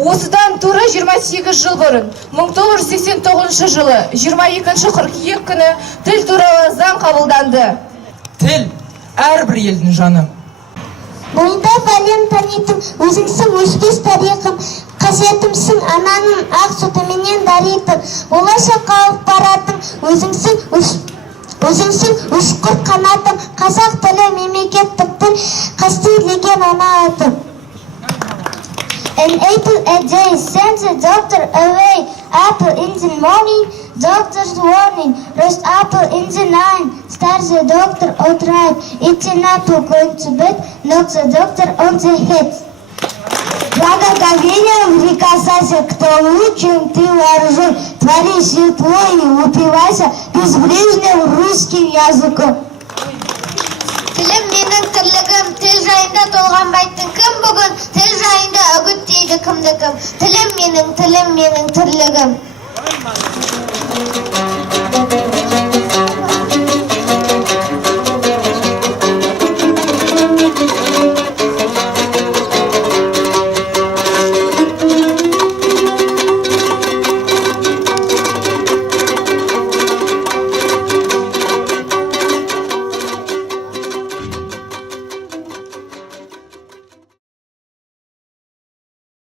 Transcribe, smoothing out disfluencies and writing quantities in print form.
Осыдан тура 28 жыл бұрын, 1989 жылы 22 қыркүйек күні тіл туралы заң қабылданды. Тіл әрбір елдің жаны. Бойында әлем танитын, өзіңсің өшпес тарихым, қасиетімсің ананың ақ сүтіменен даритын, болашаққа алып баратын, өзіңсің ұшқыр қанатым, қазақ тілі мемлекеттік тіл, қастерлеген ана атым. An apple a day sends a doctor away, apple in the morning, doctor's warning, roast apple in the night, starts the doctor outright, eats an apple going to bed, knocks the doctor on the head. Благоговением прикасайся к тому, чем ты вооружен, твори светло и упивайся безбрежным русским языком. Тілім менің тірлігім, тіл жайында толғанбайтын кім бүгін, тіл жайында үгіттейді кімді кім. Тілім менің тірлігім.